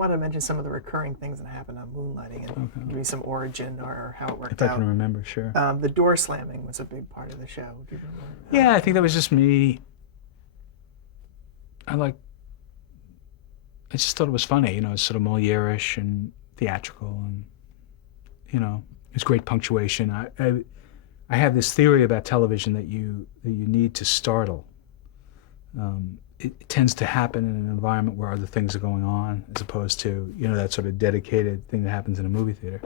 I want to mention some of the recurring things that happened on Moonlighting and give me some origin or how it worked If I out. can remember, sure. The door slamming was a big part of the show. Do you remember? Yeah, I think that was just me. I just thought it was funny, it's sort of Moliere-ish and theatrical, and it's great punctuation. I have this theory about television that you need to startle. It tends to happen in an environment where other things are going on, as opposed to that sort of dedicated thing that happens in a movie theater.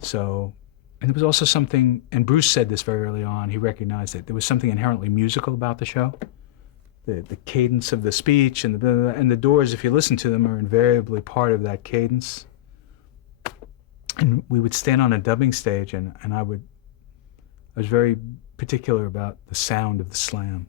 So, and there was also something, and Bruce said this very early on. He recognized it. There was something inherently musical about the show. The cadence of the speech and the doors, if you listen to them, are invariably part of that cadence. And we would stand on a dubbing stage, and I was very particular about the sound of the slam.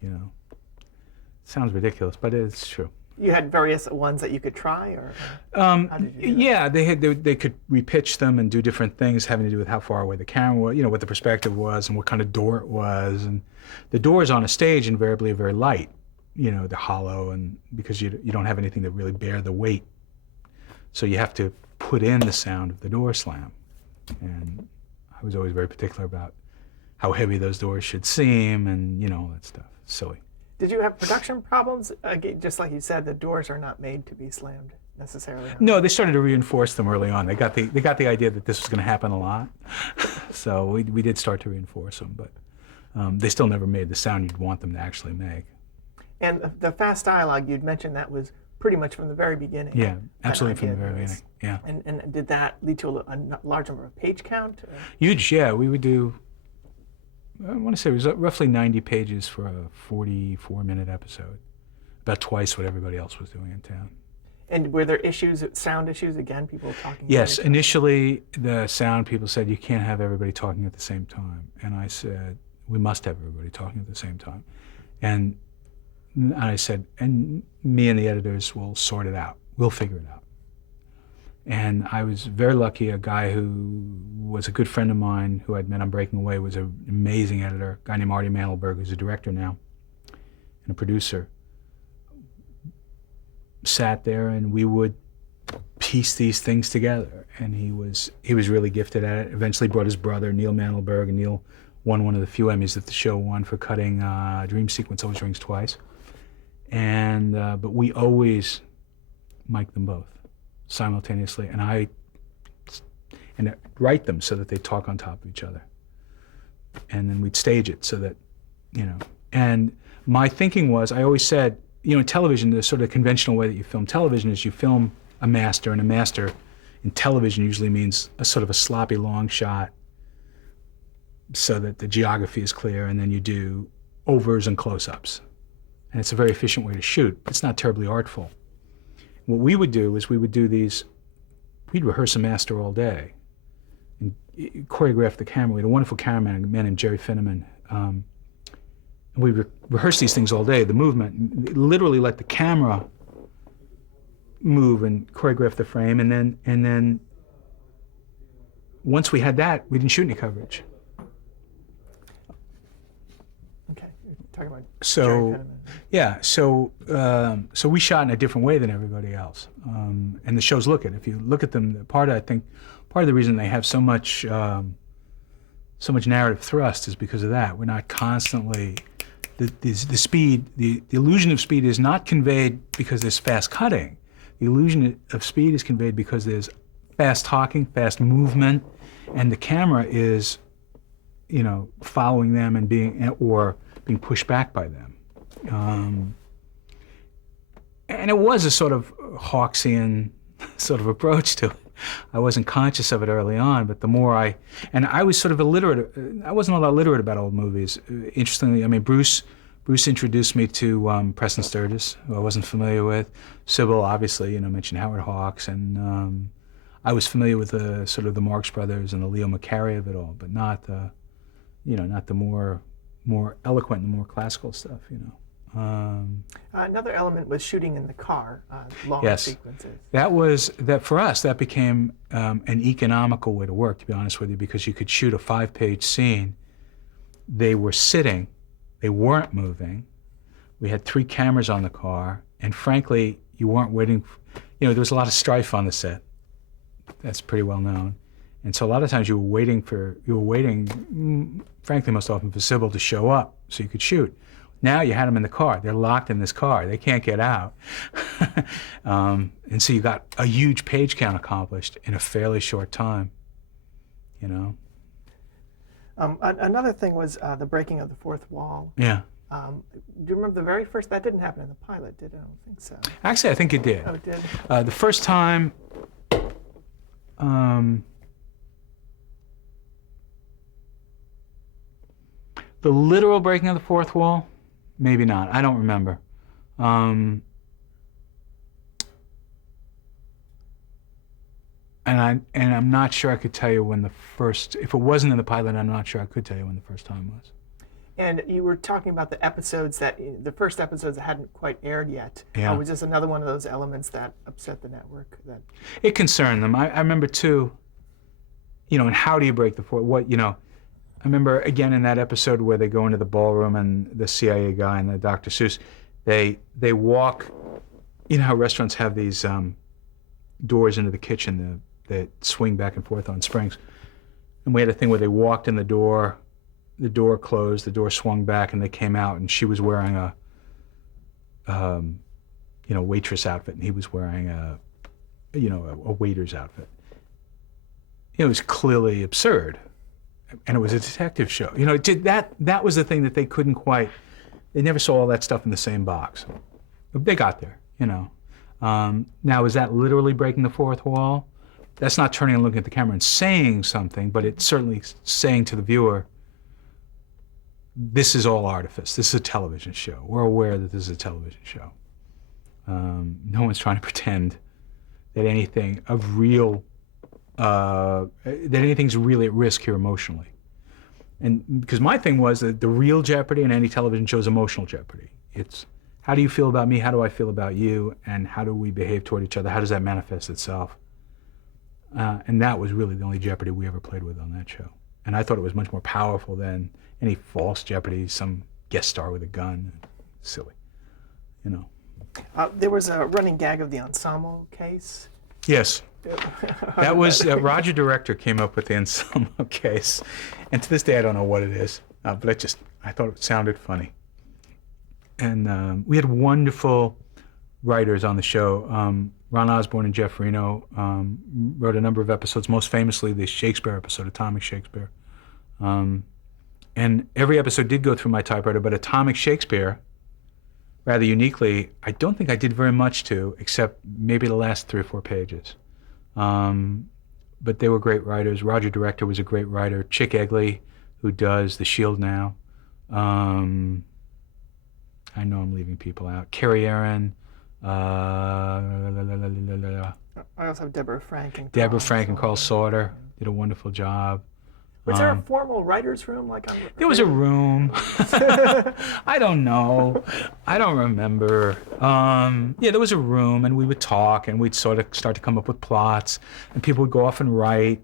It sounds ridiculous, but it's true. You had various ones that you could try, or how did you do that? Yeah, they could repitch them and do different things having to do with how far away the camera was, what the perspective was, and what kind of door it was. And the doors on a stage invariably are very light, they're hollow, and because you don't have anything that really bear the weight, so you have to put in the sound of the door slam. And I was always very particular about how heavy those doors should seem, and all that stuff. Silly. Did you have production problems? Again, just like you said, the doors are not made to be slammed necessarily. No, they started to reinforce them early on. They got the idea that this was going to happen a lot, so we did start to reinforce them, but they still never made the sound you'd want them to actually make. And the fast dialogue, you'd mentioned that was pretty much from the very beginning. Yeah, absolutely from the very beginning. Yeah. And did that lead to a large number of page count? Huge, yeah. We would do, I want to say it was roughly 90 pages for a 44-minute episode, about twice what everybody else was doing in town. And were there issues, sound issues, again, people talking? Yes, initially the sound people said you can't have everybody talking at the same time. And I said, we must have everybody talking at the same time. And I said, and me and the editors will sort it out. We'll figure it out. And I was very lucky. A guy who was a good friend of mine, who I'd met on Breaking Away, was an amazing editor, a guy named Artie Mandelberg, who's a director now and a producer. Sat there and we would piece these things together. And he was really gifted at it. Eventually brought his brother, Neil Mandelberg, and Neil won one of the few Emmys that the show won for cutting Dream Sequence Always Rings Twice. And but we always mic'd them both simultaneously, and I write them so that they talk on top of each other, and then we'd stage it so that and my thinking was, I always said, in television, the sort of conventional way that you film television is you film a master, and a master in television usually means a sort of a sloppy long shot so that the geography is clear, and then you do overs and close-ups, and it's a very efficient way to shoot. It's not terribly artful. What we would do is we'd rehearse a master all day and choreograph the camera. We had a wonderful cameraman, a man named Jerry Finneman. And we rehearsed these things all day, the movement, literally let the camera move and choreograph the frame. And then once we had that, we didn't shoot any coverage. Okay, you're talking about So, Jerry Penniman. yeah, so we shot in a different way than everybody else, and the shows look at it. If you look at them, part of the reason they have so much narrative thrust is because of that. We're not constantly the speed. The illusion of speed is not conveyed because there's fast cutting. The illusion of speed is conveyed because there's fast talking, fast movement, and the camera is, following them and being pushed back by them. And it was a sort of Hawksian sort of approach to it. I wasn't conscious of it early on, but the more I was sort of illiterate. I wasn't all that literate about old movies. Interestingly, I mean, Bruce introduced me to Preston Sturges, who I wasn't familiar with. Sybil, obviously, mentioned Howard Hawks, and I was familiar with the sort of the Marx Brothers and the Leo McCarey of it all, but not the more eloquent and more classical stuff, Another element was shooting in the car, long Yes. sequences. That for us, that became an economical way to work, to be honest with you, because you could shoot a 5-page scene. They were sitting, they weren't moving. We had 3 cameras on the car, and frankly, You weren't waiting. There was a lot of strife on the set. That's pretty well known. And so a lot of times you were waiting, frankly, most often for Sybil to show up so you could shoot. Now you had them in the car. They're locked in this car. They can't get out. And so you got a huge page count accomplished in a fairly short time, Another thing was the breaking of the fourth wall. Yeah. Do you remember the very first? That didn't happen in the pilot, did it? I don't think so. Actually, I think it did. Oh, it did? The first time, the literal breaking of the fourth wall, maybe not. I don't remember. And I'm not sure I could tell you when the first. If it wasn't in the pilot, I'm not sure I could tell you when the first time was. And you were talking about the episodes the first episodes that hadn't quite aired yet. Yeah. Was this another one of those elements that upset the network? It concerned them. I remember too. And how do you break the fourth? I remember again in that episode where they go into the ballroom and the CIA guy and the Dr. Seuss, they walk. You know how restaurants have these doors into the kitchen that swing back and forth on springs, and we had a thing where they walked in the door closed, the door swung back, and they came out, and she was wearing a waitress outfit, and he was wearing a waiter's outfit. It was clearly absurd, and it was a detective show. That was the thing that they couldn't quite. They never saw all that stuff in the same box. They got there, Now, is that literally breaking the fourth wall? That's not turning and looking at the camera and saying something, but it's certainly saying to the viewer, this is all artifice. This is a television show. We're aware that this is a television show. No one's trying to pretend that anything of real, that anything's really at risk here emotionally. And because my thing was that the real jeopardy in any television show is emotional jeopardy. It's how do you feel about me? How do I feel about you? And how do we behave toward each other? How does that manifest itself? And that was really the only jeopardy we ever played with on that show. And I thought it was much more powerful than any false jeopardy, some guest star with a gun. Silly, There was a running gag of the ensemble case. Yes. That was, Roger Director came up with the ensemble case. And to this day, I don't know what it is. But I thought it sounded funny. And we had wonderful writers on the show. Ron Osborne and Jeff Reno wrote a number of episodes, most famously the Shakespeare episode, Atomic Shakespeare. And every episode did go through my typewriter, but Atomic Shakespeare, rather uniquely, I don't think I did very much to, except maybe the last 3 or 4 pages. But they were great writers. Roger Director was a great writer. Chick Egley, who does The Shield now. I know I'm leaving people out. Carrie Aaron. I also have Deborah Frank and Carl Sauter did a wonderful job. Was there a formal writer's room like on? There was a room. I don't know. I don't remember. There was a room, and we would talk, and we'd sort of start to come up with plots, and people would go off and write.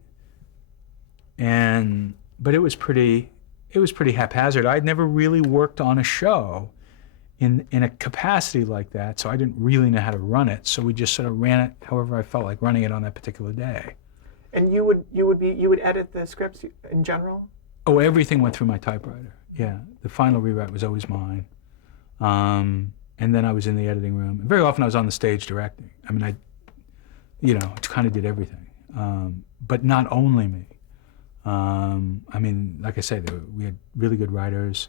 But it was pretty haphazard. I'd never really worked on a show in a capacity like that, so I didn't really know how to run it. So we just sort of ran it however I felt like running it on that particular day. And you would edit the scripts in general? Oh, everything went through my typewriter. Yeah, the final rewrite was always mine. And then I was in the editing room. Very often I was on the stage directing. I mean, I kind of did everything, but not only me. I mean, like I said, we had really good writers.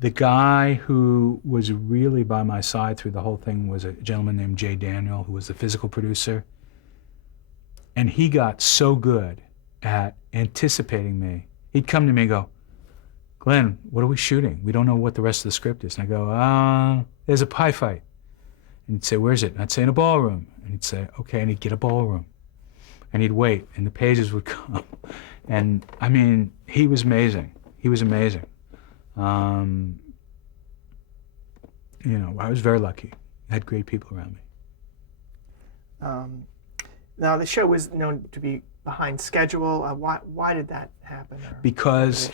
The guy who was really by my side through the whole thing was a gentleman named Jay Daniel, who was the physical producer. And he got so good at anticipating me. He'd come to me and go, Glenn, what are we shooting? We don't know what the rest of the script is. And I go, there's a pie fight. And he'd say, where's it? And I'd say, in a ballroom. And he'd say, okay, and he'd get a ballroom. And he'd wait, and the pages would come. And, I mean, he was amazing. He was amazing. I was very lucky. I had great people around me. Now, the show was known to be behind schedule. Why did that happen? Because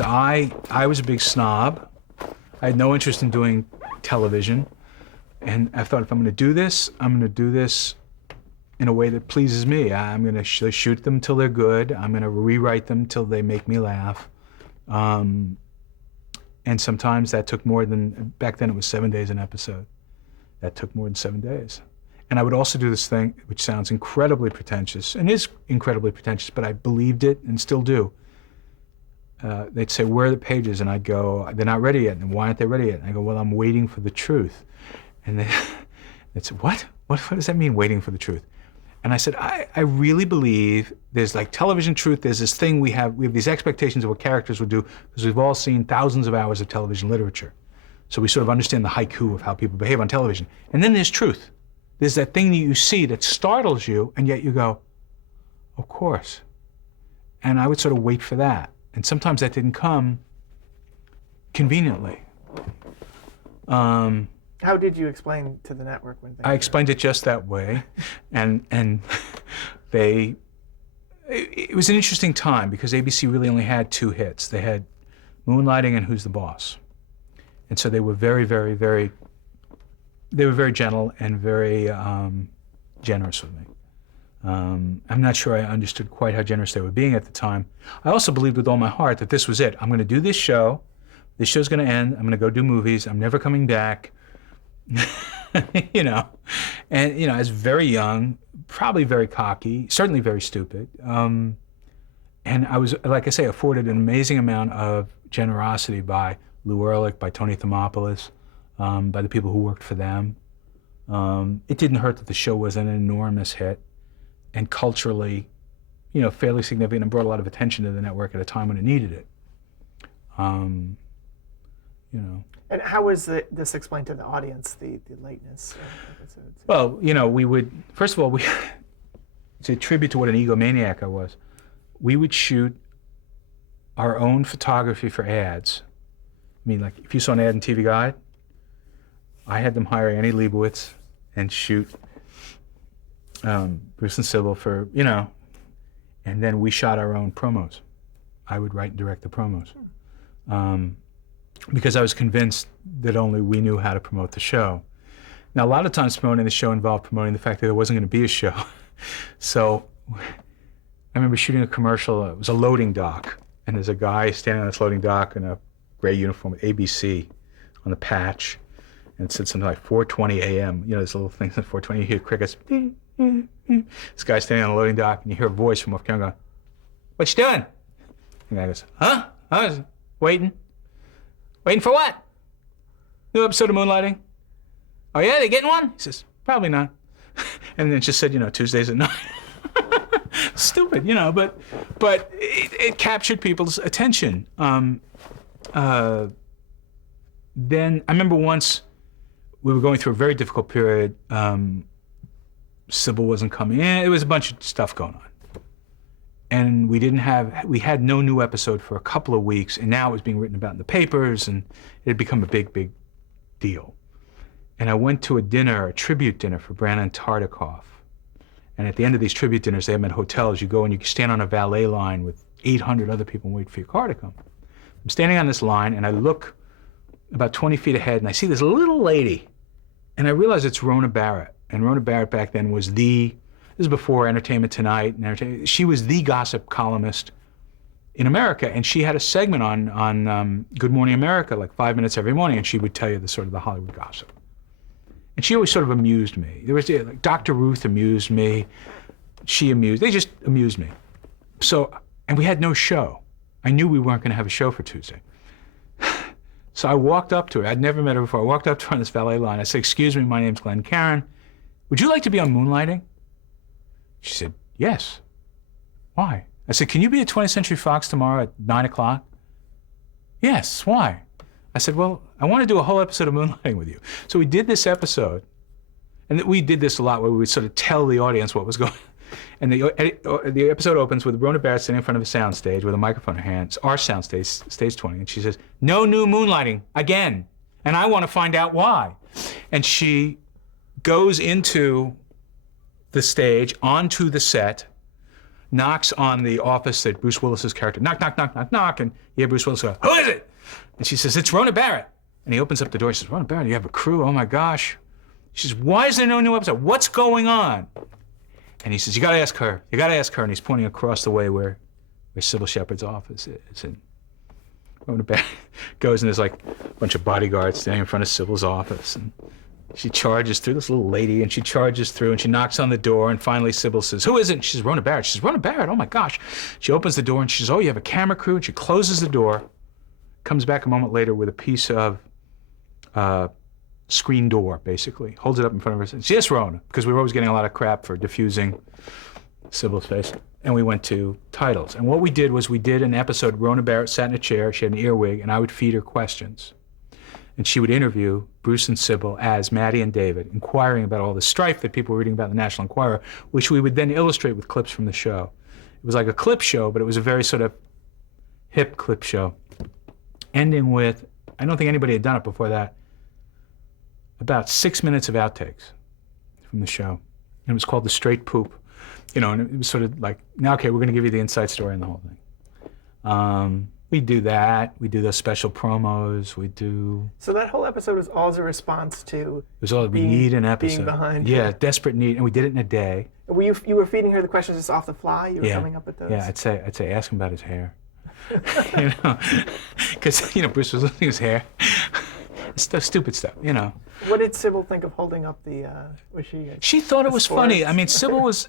I was a big snob. I had no interest in doing television. And I thought, if I'm going to do this, I'm going to do this in a way that pleases me. I'm going to shoot them till they're good. I'm going to rewrite them till they make me laugh. And sometimes that took more than, back then it was 7 days an episode. That took more than 7 days. And I would also do this thing, which sounds incredibly pretentious, and is incredibly pretentious, but I believed it and still do. They'd say, where are the pages? And I'd go, they're not ready yet. And why aren't they ready yet? And I go, well, I'm waiting for the truth. And they'd say, what? What does that mean, waiting for the truth? And I said, I really believe there's like television truth. There's this thing we have these expectations of what characters would do, because we've all seen thousands of hours of television literature. So we sort of understand the haiku of how people behave on television. And then there's truth. There's that thing that you see that startles you, and yet you go, of course. And I would sort of wait for that. And sometimes that didn't come conveniently. How did you explain to the network when I explained it just that way. And it was an interesting time, because ABC really only had 2 hits. They had Moonlighting and Who's the Boss? And so they were very, very, very, they were very gentle and very generous with me. I'm not sure I understood quite how generous they were being at the time. I also believed with all my heart that this was it. I'm going to do this show. This show's going to end. I'm going to go do movies. I'm never coming back. You know, and I was very young, probably very cocky, certainly very stupid. And I was, like I say, afforded an amazing amount of generosity by Lou Ehrlich, by Tony Thomopoulos, by the people who worked for them. It didn't hurt that the show was an enormous hit and culturally, fairly significant, and brought a lot of attention to the network at a time when it needed it. And how was this explained to the audience, the lateness of episodes? Well, we would, first of all, it's a tribute to what an egomaniac I was. We would shoot our own photography for ads. I mean, like, if you saw an ad in TV Guide, I had them hire Annie Leibovitz and shoot Bruce and Sybil for, and then we shot our own promos. I would write and direct the promos. Because I was convinced that only we knew how to promote the show. Now, a lot of times promoting the show involved promoting the fact that there wasn't going to be a show. So I remember shooting a commercial. It was a loading dock, and there's a guy standing on this loading dock in a gray uniform with ABC on the patch, and it said something like 4:20 a.m. There's little things at 4:20. You hear crickets. This guy standing on the loading dock, and you hear a voice from off camera going, "What you doing?" And the guy goes, "Huh? I was waiting." Waiting for what? New episode of Moonlighting. Oh yeah, they getting one? He says, probably not. And then it just said, Tuesdays at 9. Stupid, but it captured people's attention. Then I remember once we were going through a very difficult period. Sybil wasn't coming in. It was a bunch of stuff going on. And we had no new episode for a couple of weeks, and now it was being written about in the papers, and it had become a big, big deal. And I went to a tribute dinner for Brannon Tartikoff. And at the end of these tribute dinners, they have them at hotels. You go and you stand on a valet line with 800 other people and wait for your car to come. I'm standing on this line, and I look about 20 feet ahead, and I see this little lady, and I realize it's Rona Barrett. And Rona Barrett back then was this is before Entertainment Tonight. She was the gossip columnist in America, and she had a segment on Good Morning America, like 5 minutes every morning, and she would tell you the Hollywood gossip. And she always sort of amused me. There was like Dr. Ruth amused me. They just amused me. So, and we had no show. I knew we weren't going to have a show for Tuesday. So I walked up to her. I'd never met her before. I walked up to her on this valet line. I said, "Excuse me, my name's Glenn Caron. Would you like to be on Moonlighting?" She said, "Yes." "Why?" I said, "Can you be at 20th Century Fox tomorrow at 9 o'clock?" "Yes, why?" I said, "Well, I want to do a whole episode of Moonlighting with you." So we did this episode, and we did this a lot where we would sort of tell the audience what was going on. And the episode opens with Rona Barrett sitting in front of a soundstage with a microphone in her hands, our soundstage, stage 20, and she says, "No new Moonlighting, again, and I want to find out why." And she goes into the stage, onto the set, knocks on the office that Bruce Willis's character, knock, knock, knock, knock, knock, and you hear Bruce Willis go, "Who is it?" And she says, "It's Rona Barrett." And he opens up the door. He says, "Rona Barrett, you have a crew? Oh my gosh." She says, why is there no new episode? What's going on? And he says, you gotta ask her. You gotta ask her. And he's pointing across the way where Sybil Shepherd's office is. And Rona Barrett goes, and there's like a bunch of bodyguards standing in front of Sybil's office. And she charges through, this little lady, and she charges through, and she knocks on the door, and finally Sybil says, who is it? And she says, Rona Barrett. She says, Rona Barrett, oh my gosh. She opens the door, and she says, oh, you have a camera crew? And she closes the door, comes back a moment later with a piece of screen door, basically. Holds it up in front of her and says, yes, Rona, because we were always getting a lot of crap for diffusing Sybil's face. And we went to titles. And what we did was we did an episode, Rona Barrett sat in a chair, she had an earwig, and I would feed her questions. And she would interview Bruce and Sybil as Maddie and David, inquiring about all the strife that people were reading about in the National Enquirer, which we would then illustrate with clips from the show. It was like a clip show, but it was a very sort of hip clip show. Ending with, I don't think anybody had done it before that, about 6 minutes of outtakes from the show. And it was called The Straight Poop. You know, and it was sort of like, now, okay, we're going to give you the inside story and the whole thing. We do that. We do those special promos. We do. So that whole episode was always a response to. It was all we need an episode. Being behind. Yeah, desperate need, and we did it in a day. Were you were feeding her the questions just off the fly? You were coming up with those. Yeah, I'd say ask him about his hair. You know, because Bruce was losing his hair. Stupid stuff. You know. What did Sybil think of holding up the? Was she? She thought it was funny. I mean, Sybil was,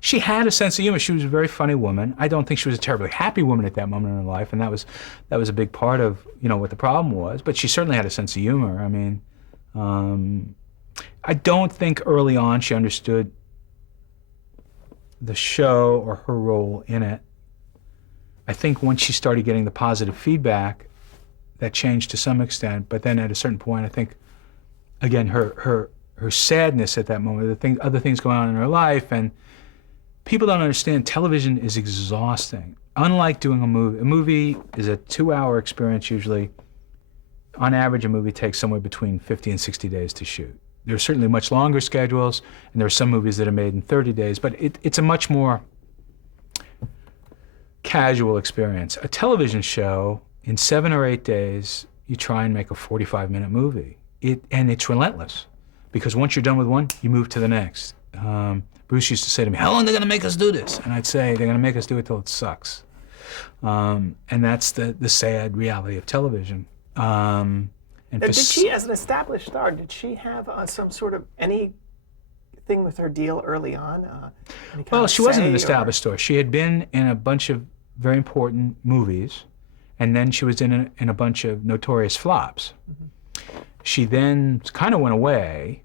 she had a sense of humor. She was a very funny woman. I don't think she was a terribly happy woman at that moment in her life, and that was a big part of what the problem was. But she certainly had a sense of humor. I mean, I don't think early on she understood the show or her role in it. I think once she started getting the positive feedback, that changed to some extent. But then at a certain point, I think, again, her sadness at that moment, other things going on in her life, and people don't understand television is exhausting. Unlike doing a movie is a 2-hour experience usually. On average, a movie takes somewhere between 50 and 60 days to shoot. There are certainly much longer schedules, and there are some movies that are made in 30 days, but it's a much more casual experience. A television show, in 7 or 8 days, you try and make a 45-minute movie. And it's relentless, because once you're done with one, you move to the next. Bruce used to say to me, how long are they going to make us do this? And I'd say, they're going to make us do it till it sucks. And that's the sad reality of television. Did she, as an established star, did she have some sort of anything with her deal early on? Well, she wasn't an established star. She had been in a bunch of very important movies, and then she was in a bunch of notorious flops. Mm-hmm. She then kind of went away,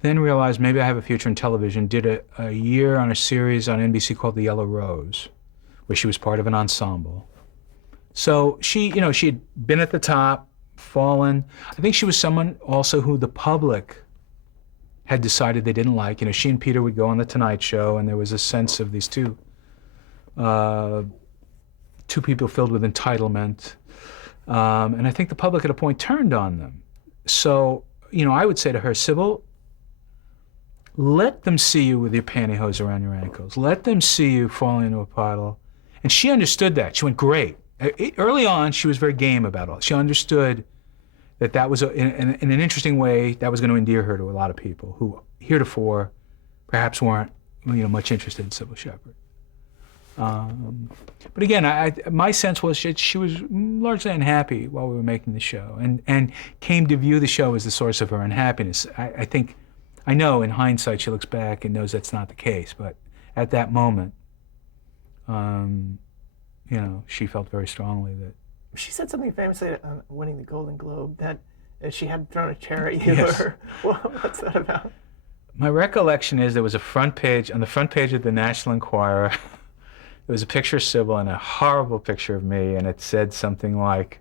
then realized maybe I have a future in television, did a year on a series on NBC called The Yellow Rose, where she was part of an ensemble. So she had been at the top, fallen. I think she was someone also who the public had decided they didn't like. She and Peter would go on The Tonight Show, and there was a sense of these two people filled with entitlement. And I think the public at a point turned on them. So, I would say to her, Sybil, let them see you with your pantyhose around your ankles. Let them see you falling into a puddle. And she understood that. She went, great. Early on, she was very game about it. She understood that was, in an interesting way, that was going to endear her to a lot of people who heretofore perhaps weren't much interested in Sybil Shepherd. But again, my sense was she was largely unhappy while we were making the show, and came to view the show as the source of her unhappiness. I know in hindsight she looks back and knows that's not the case, but at that moment, she felt very strongly that. She said something famously on winning the Golden Globe, that she had thrown a chair at you. Yes. What's that about? My recollection is there was on the front page of the National Enquirer, there was a picture of Sybil and a horrible picture of me, and it said something like,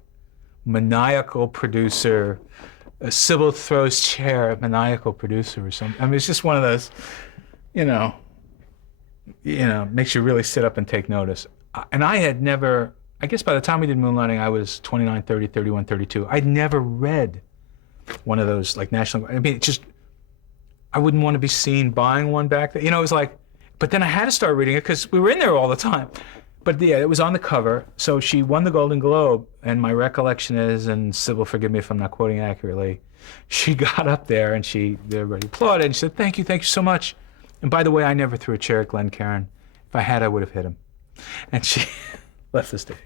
maniacal producer, Sybil throws chair at maniacal producer or something. I mean, it's just one of those, makes you really sit up and take notice. And I had never, I guess by the time we did Moonlighting, I was 29, 30, 31, 32. I'd never read one of those, like, national, I mean, I wouldn't want to be seen buying one back then. It was like, but then I had to start reading it because we were in there all the time. But yeah, it was on the cover. So she won the Golden Globe, and my recollection is, and Sybil, forgive me if I'm not quoting accurately, she got up there and everybody applauded and she said, thank you so much. And by the way, I never threw a chair at Glenn Caron. If I had, I would have hit him. And she left the stage.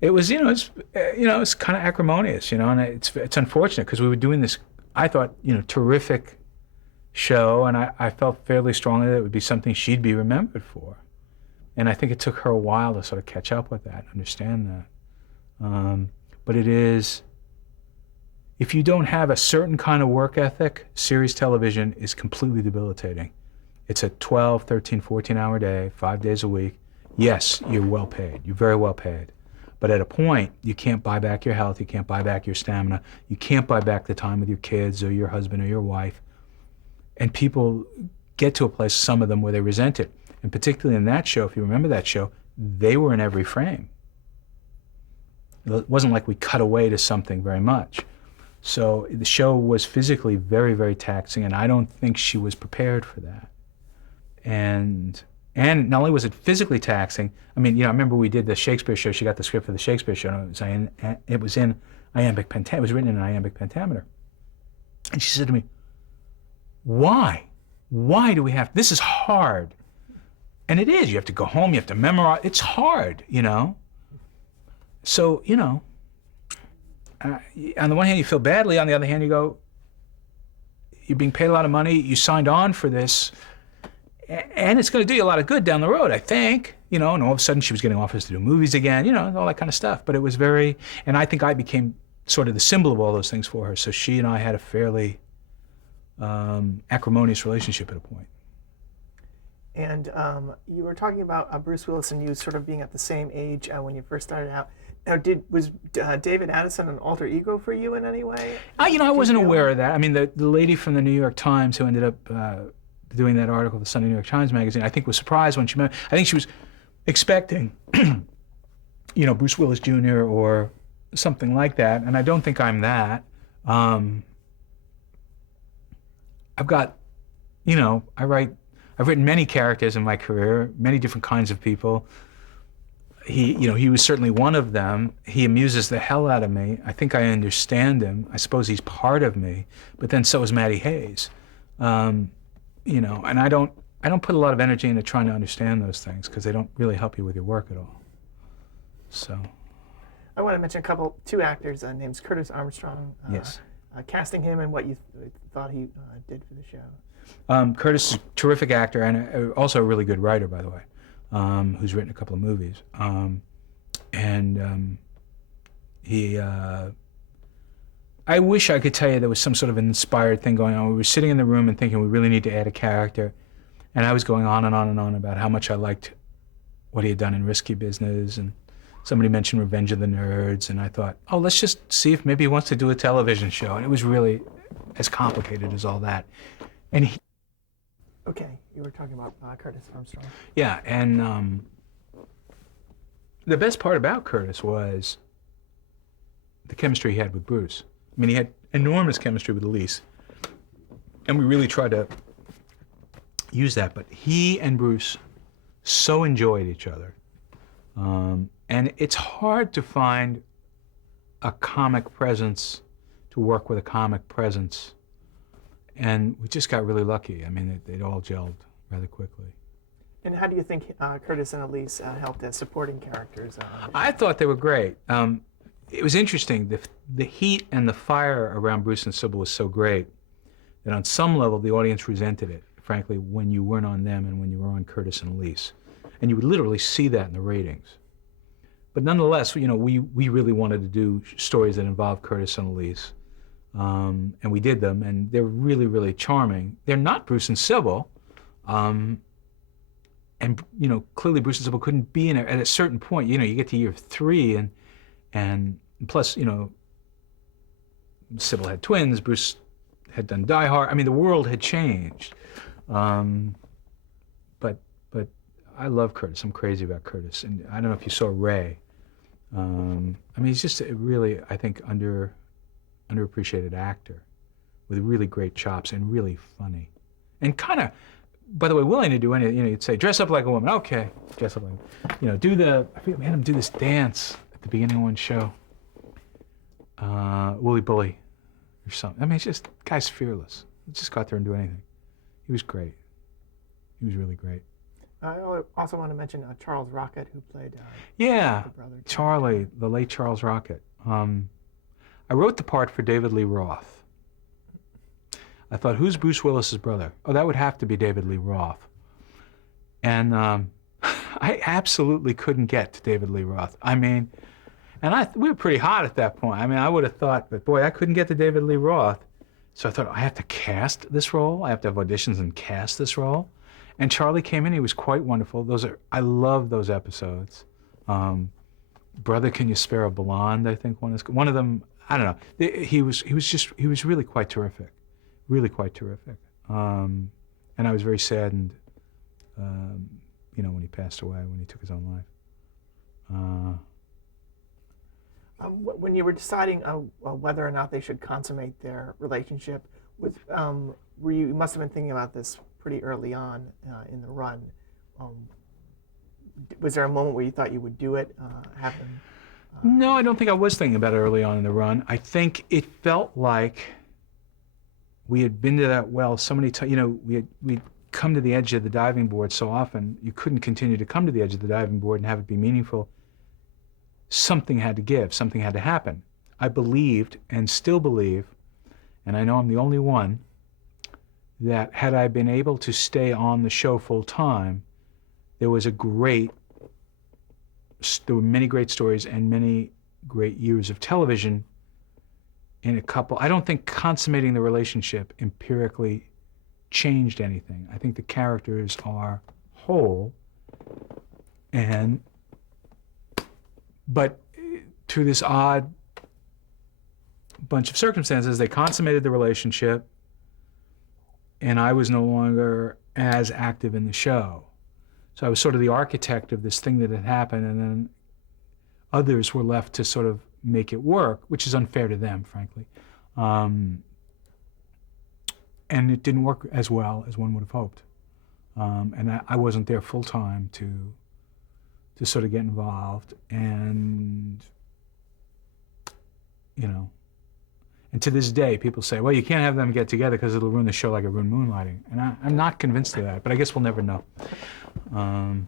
It was, it's kind of acrimonious, and it's unfortunate because we were doing this, I thought, terrific show, and I felt fairly strongly that it would be something she'd be remembered for. And I think it took her a while to sort of catch up with that, understand that. But it is, if you don't have a certain kind of work ethic, series television is completely debilitating. It's a 12, 13, 14-hour day, 5 days a week. Yes, you're well paid. You're very well paid. But at a point, you can't buy back your health, you can't buy back your stamina, you can't buy back the time with your kids or your husband or your wife. And people get to a place, some of them, where they resent it. And particularly in that show, if you remember that show, they were in every frame. It wasn't like we cut away to something very much. So the show was physically very, very taxing, and I don't think she was prepared for that. And not only was it physically taxing, I remember we did the Shakespeare show. She got the script for the Shakespeare show, and it was in iambic pentameter. It was written in an iambic pentameter. And she said to me, "Why? Why do we have? This is hard." And it is. You have to go home. You have to memorize. It's hard, So, on the one hand, you feel badly. On the other hand, you go, you're being paid a lot of money. You signed on for this. And it's going to do you a lot of good down the road, I think, and all of a sudden she was getting offers to do movies again, all that kind of stuff. But it was and I think I became sort of the symbol of all those things for her. So she and I had a fairly acrimonious relationship at a point. And you were talking about Bruce Willis and you sort of being at the same age when you first started out. Now, was David Addison an alter ego for you in any way? I wasn't aware of that. The lady from the New York Times who ended up doing that article, the Sunday New York Times magazine, I think was surprised when she met. I think she was expecting, Bruce Willis Jr. or something like that, and I don't think I'm that. I've got, I've written many characters in my career, many different kinds of people. He was certainly one of them. He amuses the hell out of me. I think I understand him. I suppose he's part of me, but then so is Matty Hayes. And I don't put a lot of energy into trying to understand those things because they don't really help you with your work at all. So. I want to mention two actors named Curtis Armstrong. Yes. Casting him and what you thought he did for the show. Curtis is a terrific actor and also a really good writer, by the way, who's written a couple of movies. I wish I could tell you there was some sort of an inspired thing going on. We were sitting in the room and thinking we really need to add a character. And I was going on and on and on about how much I liked what he had done in Risky Business. And somebody mentioned Revenge of the Nerds. And I thought, let's just see if maybe he wants to do a television show. And it was really as complicated as all that. And Okay, you were talking about Curtis Armstrong. Yeah, and the best part about Curtis was the chemistry he had with Bruce. He had enormous chemistry with Elise, and we really tried to use that. But he and Bruce so enjoyed each other, and it's hard to find a comic presence to work with a comic presence, and we just got really lucky. They'd all gelled rather quickly. And how do you think Curtis and Elise helped as supporting characters? I thought they were great. It was interesting. The heat and the fire around Bruce and Sybil was so great that on some level the audience resented it, frankly, when you weren't on them and when you were on Curtis and Elise. And you would literally see that in the ratings. But nonetheless, we really wanted to do stories that involved Curtis and Elise. And we did them, and they're really, really charming. They're not Bruce and Sybil. And clearly Bruce and Sybil couldn't be in it at a certain point. You get to year 3 and plus, Sybil had twins, Bruce had done Die Hard. The world had changed. But I love Curtis. I'm crazy about Curtis. And I don't know if you saw Ray. He's just a really, I think, underappreciated actor with really great chops and really funny. And kind of by the way, willing to do anything. You know, you'd say, dress up like a woman. Okay, dress up like, you know, I forget, we had him do this dance at the beginning of one show. Wooly Bully or something. I mean, it's just, guy's fearless. Just go out there and do anything. He was great. He was really great. I also want to mention Charles Rocket, who played Yeah, the brother. Charlie, the late Charles Rocket. I wrote the part for David Lee Roth. I thought, who's Bruce Willis's brother? Oh, that would have to be David Lee Roth. And I absolutely couldn't get to David Lee Roth. I mean, and we were pretty hot at that point. I mean, I would have thought, but boy, I couldn't get to David Lee Roth. So I thought, I have to cast this role. I have to have auditions and cast this role. And Charlie came in. He was quite wonderful. I love those episodes. Brother, Can You Spare a Blonde? I think one of them. I don't know. He was really quite terrific, really quite terrific. And I was very saddened, you know, when he passed away, when he took his own life. When you were deciding whether or not they should consummate their relationship, you must have been thinking about this pretty early on in the run. Was there a moment where you thought you would do it, have them? No, I don't think I was thinking about it early on in the run. I think it felt like we had been to that well so many times. You know, we'd come to the edge of the diving board so often, you couldn't continue to come to the edge of the diving board and have it be meaningful. Something had to give, something had to happen. I believed and still believe, and I know I'm the only one, that had I been able to stay on the show full time, there were many great stories and many great years of television in a couple. I don't think consummating the relationship empirically changed anything. I think the characters are whole, but through this odd bunch of circumstances, they consummated the relationship, and I was no longer as active in the show. So I was sort of the architect of this thing that had happened, and then others were left to sort of make it work, which is unfair to them, frankly. And it didn't work as well as one would have hoped. And I wasn't there full time to sort of get involved, and, you know, and to this day, people say, well, you can't have them get together because it'll ruin the show like it ruined Moonlighting. And I'm not convinced of that, but I guess we'll never know. And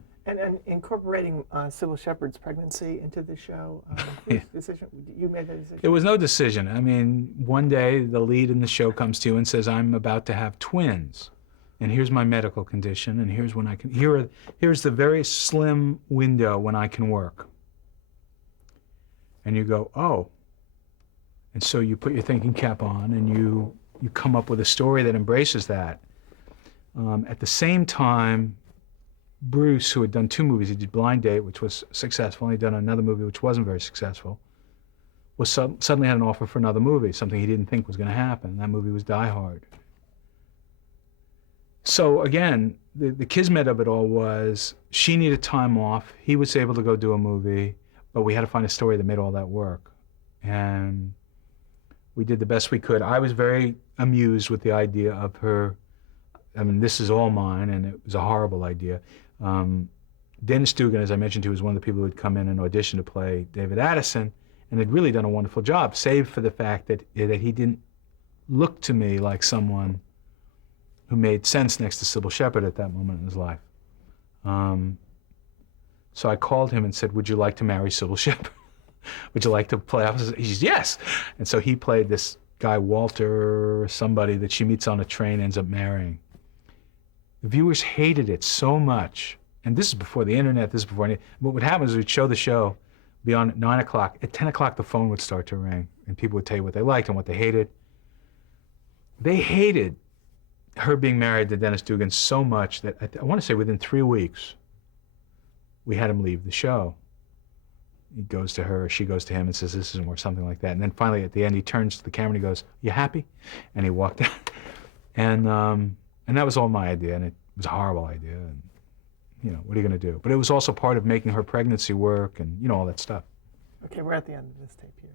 incorporating Sybil Shepherd's pregnancy into the show, whose decision? You made that decision? There was no decision. I mean, one day the lead in the show comes to you and says, I'm about to have twins, and here's my medical condition, and here's when I can, here's the very slim window when I can work. And you go, oh. And so you put your thinking cap on, and you come up with a story that embraces that. At the same time, Bruce, who had done 2 movies, he did Blind Date, which was successful, and he'd done another movie which wasn't very successful, was suddenly had an offer for another movie, something he didn't think was going to happen. That movie was Die Hard. So again, the kismet of it all was she needed time off, he was able to go do a movie, but we had to find a story that made all that work. And we did the best we could. I was very amused with the idea of her, I mean, this is all mine, and it was a horrible idea. Dennis Dugan, as I mentioned to you, was one of the people who had come in and auditioned to play David Addison, and had really done a wonderful job, save for the fact that he didn't look to me like someone who made sense next to Sybil Shepherd at that moment in his life. So I called him and said, would you like to marry Sybil Shepherd? Would you like to play opposite? He says, yes. And so he played this guy, Walter, somebody that she meets on a train, ends up marrying. The viewers hated it so much. And this is before the internet, this is before anything. What would happen is we'd show the show, be on at 9 o'clock. At 10 o'clock, the phone would start to ring, and people would tell you what they liked and what they hated. They hated her being married to Dennis Dugan so much that I want to say within 3 weeks, we had him leave the show. He goes to her, she goes to him and says, this isn't worth something like that. And then finally at the end, he turns to the camera and he goes, you happy? And he walked out. And that was all my idea, and it was a horrible idea. And, you know, what are you going to do? But it was also part of making her pregnancy work and, you know, all that stuff. Okay, we're at the end of this tape here.